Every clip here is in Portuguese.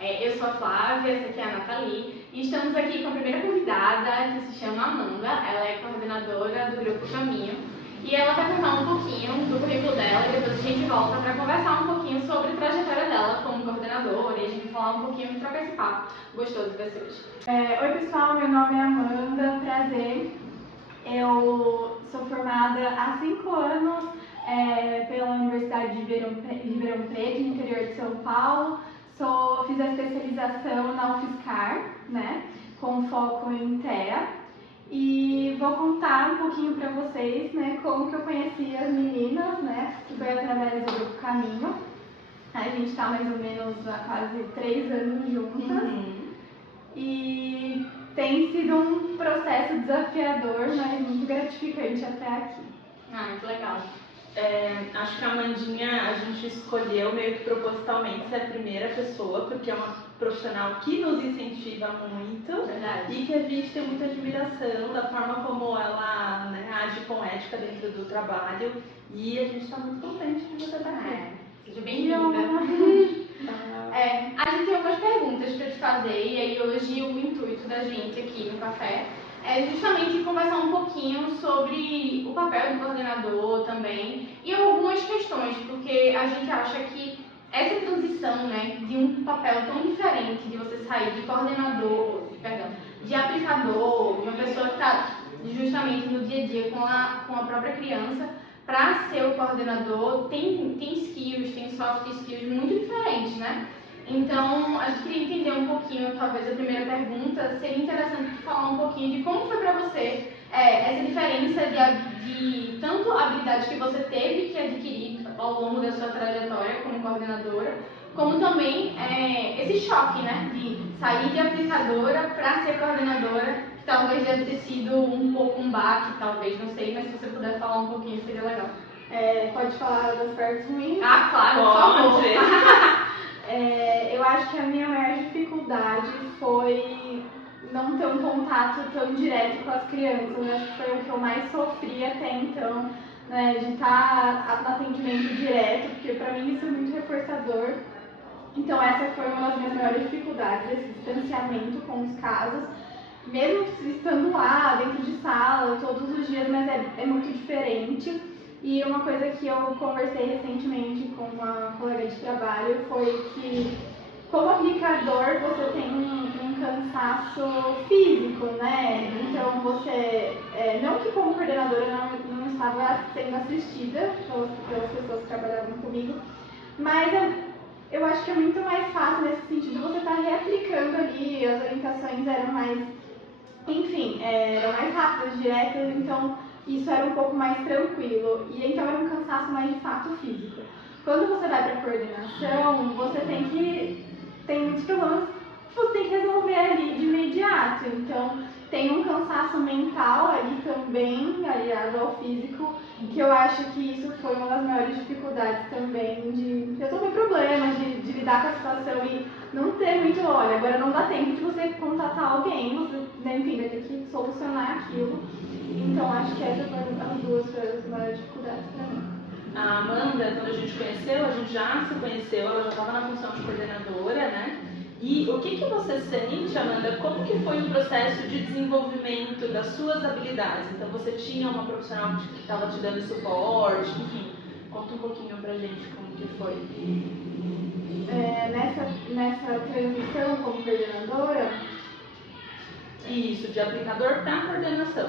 Eu sou a Flávia, essa aqui é a Nathalie, e estamos aqui com a primeira convidada, que se chama Amanda. Ela é coordenadora do Grupo Caminho, e ela vai contar um pouquinho do currículo dela, e depois a gente volta para conversar um pouquinho sobre a trajetória dela como coordenadora, e a gente vai falar um pouquinho e trocar esse papo gostoso que vai ser hoje. Oi pessoal, meu nome é Amanda, prazer. Eu sou formada há 5 anos pela Universidade de Ribeirão Preto, no interior de São Paulo. Fiz a especialização na UFSCar, né, com foco em TEA. E vou contar um pouquinho para vocês, né, como que eu conheci as meninas, né, que foi através do Grupo Caminho. A gente está mais ou menos há quase 3 anos juntas. E tem sido um processo desafiador, mas muito gratificante até aqui. Muito legal. Acho que a Amandinha a gente escolheu meio que propositalmente ser a primeira pessoa, porque é uma profissional que nos incentiva muito. Verdade. E que a gente tem muita admiração da forma como ela, né, age com ética dentro do trabalho, e a gente está muito contente de você estar aqui. Seja bem-vinda. A gente tem algumas perguntas para te fazer, e aí hoje o intuito da gente aqui no café é justamente conversar um pouquinho sobre o papel do coordenador também e algumas questões, porque a gente acha que essa transição, né, de um papel tão diferente, de você sair de coordenador, de aplicador, de uma pessoa que está justamente no dia a dia com a própria criança, para ser o coordenador, tem skills, tem soft skills muito diferentes, né? Então, a gente queria entender um pouquinho, talvez a primeira pergunta, seria interessante tu falar um pouquinho de como foi para você essa diferença de tanto habilidades que você teve que adquirir ao longo da sua trajetória como coordenadora, como também esse choque, né, de sair de aplicadora para ser coordenadora, que talvez deve ter sido um pouco um baque, talvez, não sei, mas se você puder falar um pouquinho seria legal. Pode falar das partes ruins? Claro, por favor. Eu acho que a minha maior dificuldade foi não ter um contato tão direto com as crianças. Eu acho que foi o que eu mais sofri até então, né, de estar no atendimento direto, porque para mim isso é muito reforçador. Então essa foi uma das minhas maiores dificuldades, esse distanciamento com os casos, mesmo estando lá, dentro de sala, todos os dias, mas é muito diferente. E uma coisa que eu conversei recentemente com uma colega de trabalho foi que, como aplicador, você tem um cansaço físico, né? Então você, não que como coordenadora não estava sendo assistida pelas pessoas que trabalhavam comigo, mas eu acho que é muito mais fácil nesse sentido, você estar reaplicando ali, as orientações eram mais, enfim, eram mais rápidas, diretas, então isso era um pouco mais tranquilo, e então era um cansaço mais de fato físico. Quando você vai para a coordenação, você tem muitos problemas que você tem que resolver ali de imediato, então tem um cansaço mental ali também, aliado ao físico, que eu acho que isso foi uma das maiores dificuldades também de resolver problemas, de lidar com a situação e não ter muito, olha, agora não dá tempo de você contatar alguém, você, enfim, vai ter que solucionar aquilo. Então acho que essas foram as duas maiores dificuldades para mim. A Amanda, quando a gente conheceu, a gente já se conheceu, ela já estava na função de coordenadora, né? E o que você sente, Amanda, como que foi o processo de desenvolvimento das suas habilidades? Então você tinha uma profissional que estava te dando suporte, enfim, conta um pouquinho pra gente como que foi. Nessa transição como coordenadora? Isso, de aplicador para coordenação.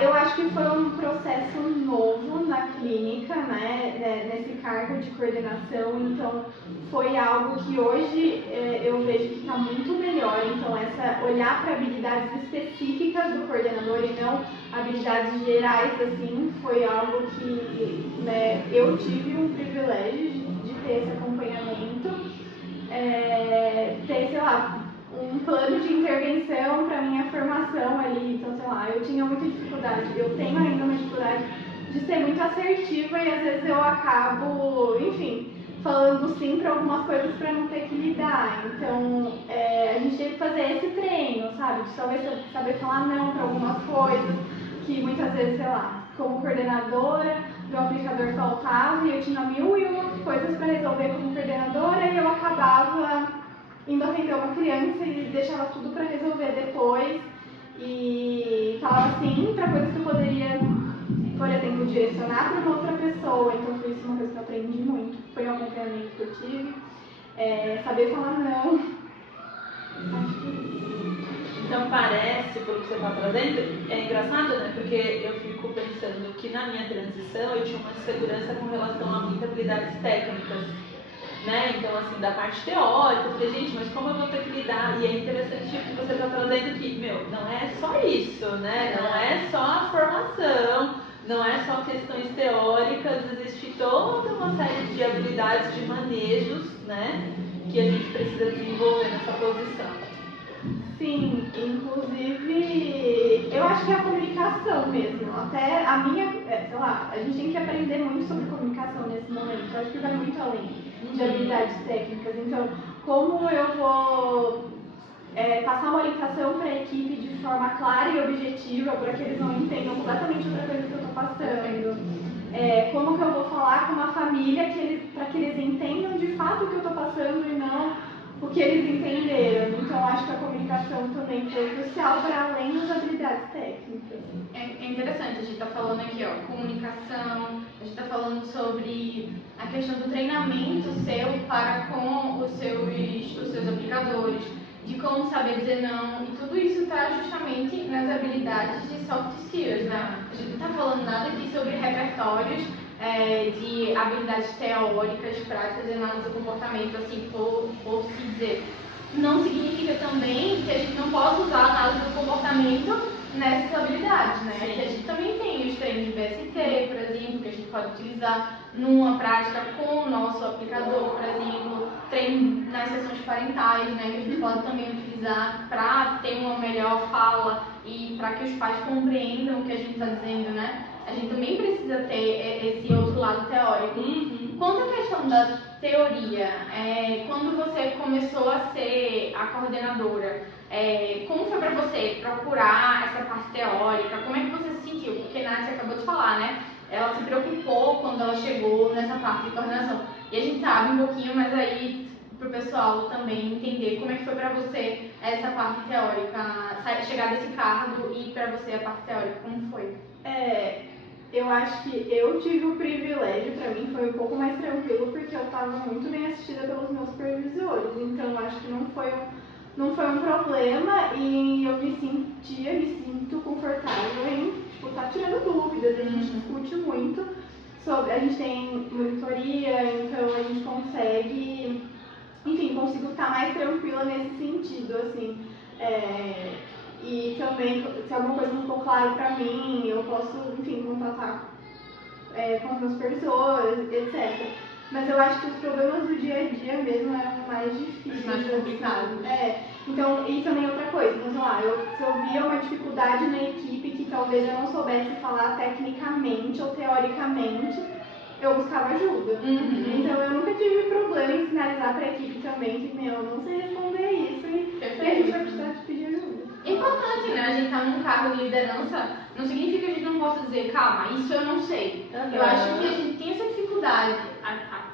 Eu acho que foi um processo novo na clínica, né, nesse cargo de coordenação, então foi algo que hoje eu vejo que está muito melhor, então olhar para habilidades específicas do coordenador e não habilidades gerais, assim, foi algo que, né, eu tive um privilégio de ter esse acompanhamento, ter, sei lá, um plano de intervenção para minha formação ali, então, sei lá, eu tinha muita dificuldade, eu tenho ainda uma dificuldade de ser muito assertiva e às vezes eu acabo, enfim, falando sim para algumas coisas para não ter que lidar, então a gente teve que fazer esse treino, sabe, de talvez saber falar não para algumas coisas, que muitas vezes, sei lá, como coordenadora, meu aplicador faltava e eu tinha 1001 coisas para resolver como coordenadora e eu acabava indo atender uma criança e deixava tudo para resolver depois e falava sim para coisas que eu poderia, por exemplo, direcionar para uma outra pessoa. Então foi isso uma coisa que eu aprendi muito, foi um acompanhamento que eu tive, saber falar não. Acho que então parece, pelo que você está trazendo, é engraçado, né? Porque eu fico pensando que na minha transição eu tinha uma insegurança com relação a muitas habilidades técnicas, né? Então, assim, da parte teórica, eu falei, gente, mas como eu vou ter que lidar? E é interessante que você está trazendo que, não é só isso, né? Não é só a formação, não é só questões teóricas, existe toda uma série de habilidades, de manejos, né? Que a gente precisa desenvolver nessa posição. Sim, inclusive, eu acho que é a comunicação mesmo. Até a minha, sei lá, a gente tem que aprender muito sobre comunicação nesse momento. Eu acho que vai muito além de habilidades técnicas. Então, como eu vou passar uma orientação para a equipe de forma clara e objetiva, para que eles não entendam completamente outra coisa que eu estou passando. Como que eu vou falar com uma família para que eles entendam de fato o que eu estou passando e não o que eles entenderam. Então, acho que a comunicação também foi crucial para além das habilidades técnicas. É interessante, a gente está falando aqui, comunicação, a gente está falando sobre a questão do treinamento seu para com os seus aplicadores, de como saber dizer não, e tudo isso está justamente nas habilidades de soft skills, né? A gente não está falando nada aqui sobre repertórios de habilidades teóricas, práticas e análise do comportamento, assim, por se dizer. Não significa também que a gente não possa usar a análise do comportamento nessas habilidades, né? Que a gente também tem os treinos de BST, por exemplo, que a gente pode utilizar numa prática com o nosso aplicador, por exemplo, treino nas sessões parentais, né? Que a gente pode também utilizar para ter uma melhor fala e para que os pais compreendam o que a gente está dizendo, né? A gente também precisa ter esse outro lado teórico. Quanto à questão da teoria, quando você começou a ser a coordenadora, como foi para você procurar essa parte teórica? Como é que você se sentiu? Porque a Nath acabou de falar, né? Ela se preocupou quando ela chegou nessa parte de coordenação. E a gente sabe um pouquinho, mas aí para o pessoal também entender como é que foi para você essa parte teórica, chegar desse cargo e para você a parte teórica, como foi? Eu acho que eu tive o privilégio, para mim foi um pouco mais tranquilo, porque eu estava muito bem assistida pelos meus supervisores, então eu acho que não foi um problema e eu me sinto confortável em estar tirando dúvidas. A gente discute muito sobre, a gente tem monitoria, então a gente consegue, enfim, consigo estar mais tranquila nesse sentido, assim. E também, se alguma coisa não ficou claro para mim, eu posso, enfim, contatar com os meus supervisores, etc. Mas eu acho que os problemas do dia a dia mesmo eram mais difíceis. Mais complicados. Então, e também outra coisa, então, sei lá, se eu via uma dificuldade na equipe que talvez eu não soubesse falar tecnicamente ou teoricamente, eu buscava ajuda. Então, eu nunca tive problema em sinalizar para a equipe também que, eu não sei responder isso e a gente vai precisar de pedir ajuda. É importante, né? A gente tá num cargo de liderança, não significa que a gente não possa dizer, calma, isso eu não sei. Eu acho que a gente tem essa dificuldade,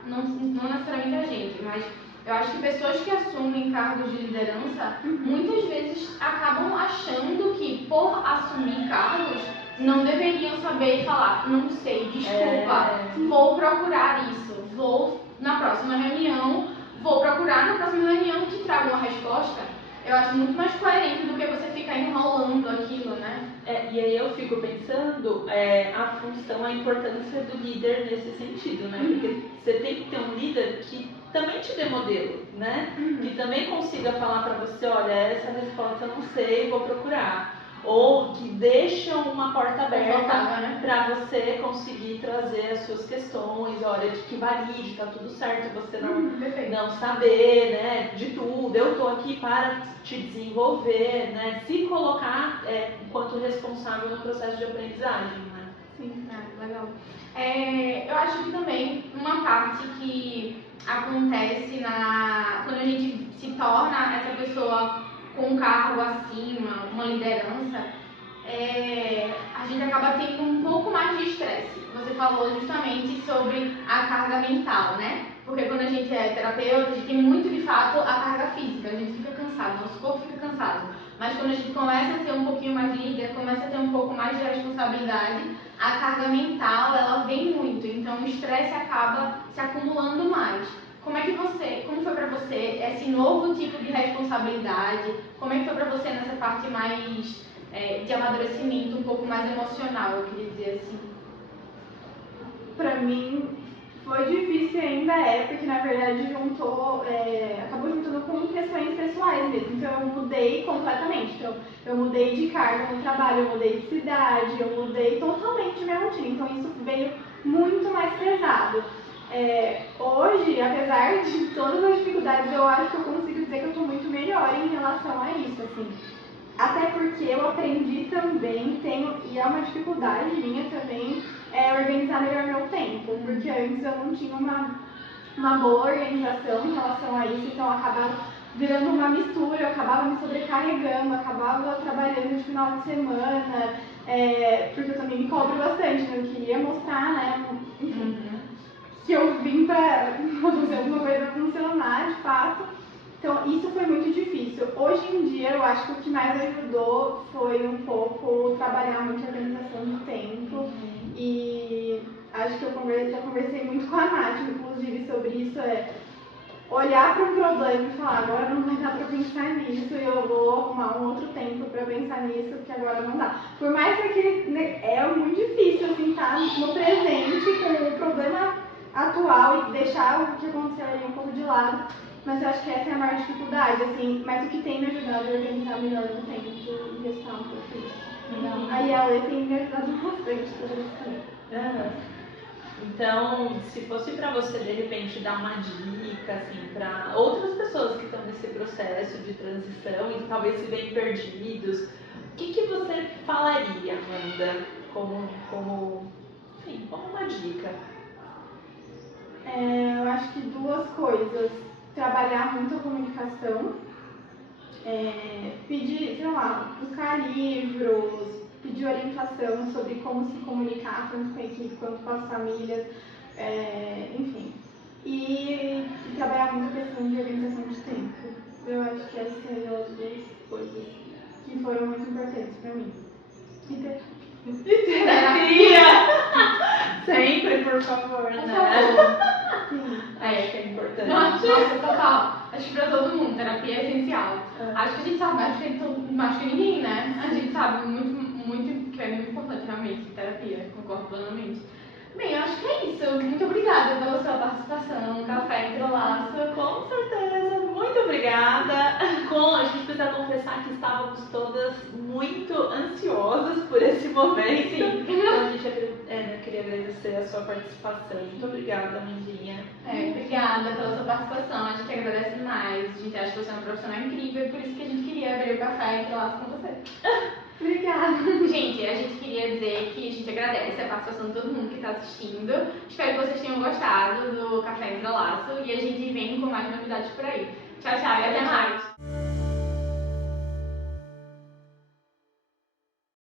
não necessariamente a gente, mas eu acho que pessoas que assumem cargos de liderança, muitas vezes acabam achando que por assumir cargos, não deveriam saber falar, não sei, desculpa, vou procurar isso, vou na próxima reunião, que traga uma resposta. Eu acho muito mais coerente do que você ficar enrolando aquilo, né? E aí eu fico pensando a função, a importância do líder nesse sentido, né? Porque você tem que ter um líder que também te dê modelo, né? Que também consiga falar para você, olha, essa resposta eu não sei, vou procurar. Ou que deixam uma porta aberta para você conseguir trazer as suas questões, olha, de que valide, tá tudo certo, você não saber, né, de tudo, eu tô aqui para te desenvolver, né, se colocar enquanto responsável no processo de aprendizagem, né? Sim, legal. Eu acho que também uma parte que acontece quando a gente se torna essa pessoa com um cargo acima, uma liderança, a gente acaba tendo um pouco mais de estresse. Você falou justamente sobre a carga mental, né? Porque quando a gente é terapeuta, a gente tem muito de fato a carga física, a gente fica cansado, nosso corpo fica cansado. Mas quando a gente começa a ter um pouquinho mais de líder, começa a ter um pouco mais de responsabilidade, a carga mental ela vem muito, então o estresse acaba se acumulando mais. Como foi pra você esse novo tipo de responsabilidade? Como é que foi pra você nessa parte mais de amadurecimento, um pouco mais emocional, eu queria dizer assim? Pra mim foi difícil e ainda porque na verdade acabou juntando com questões pessoais mesmo. Então eu mudei completamente. Então eu mudei de cargo no trabalho, eu mudei de cidade, eu mudei totalmente minha rotina. Então isso veio muito mais pesado. Hoje, apesar de todas as dificuldades, eu acho que eu consigo dizer que eu estou muito melhor em relação a isso, assim. Até porque eu aprendi também, e é uma dificuldade minha também, organizar melhor meu tempo. Porque antes eu não tinha uma boa organização em relação a isso, então acabava virando uma mistura, eu acabava me sobrecarregando, acabava trabalhando de final de semana, porque eu também me cobro bastante, né? Eu queria mostrar, né, enfim, que eu vim para fazer alguma coisa funcionar de fato. Então isso foi muito difícil. Hoje em dia eu acho que o que mais ajudou foi um pouco trabalhar muito a organização do tempo. E acho que eu já conversei muito com a Nath, inclusive, sobre isso, olhar para um problema e falar, agora não vai dar para pensar nisso e eu vou arrumar um outro tempo para pensar nisso, porque agora não dá. Por mais que é muito difícil assim, estar no presente com o problema atual e deixar o que aconteceu ali um pouco de lado, mas eu acho que essa é a maior dificuldade, assim, mas o que tem me ajudado a organizar melhor no tempo e gestar um pouco isso. Aí a Lê tem me ajudado bastante sobre isso também. Então, se fosse para você de repente dar uma dica assim para outras pessoas que estão nesse processo de transição e que talvez se veem perdidos, o que você falaria, Amanda, como uma dica? Eu acho que duas coisas. Trabalhar muito a comunicação, pedir, sei lá, buscar livros, pedir orientação sobre como se comunicar, tanto com a equipe quanto com as famílias, enfim. E trabalhar muito a questão de organização de tempo. Eu acho que essas seriam as duas coisas que foram muito importantes para mim. Terapia! Sempre, por favor, né? Sim. Acho que é importante. Nossa, total. Acho que pra todo mundo, terapia é essencial. Acho que a gente sabe mais que ninguém, né? A gente sabe muito que é muito importante realmente terapia, concordo plenamente. Bem, eu acho que é isso. Muito obrigada pela sua participação no Café Entre Laço. Com certeza, muito obrigada. A gente precisa confessar que estávamos todas muito ansiosas por esse momento. Sim. Então a gente queria agradecer a sua participação. Muito obrigada, Amandinha. Obrigada pela sua participação. A gente agradece mais. A gente acha que você é uma profissional incrível, por isso que a gente queria abrir o Café Entre Laço com você. Obrigada. Gente, a gente queria dizer que a gente agradece a participação de todo mundo que está assistindo. Espero que vocês tenham gostado do Café Entre Laço e a gente vem com mais novidades por aí. Tchau, tchau e até mais!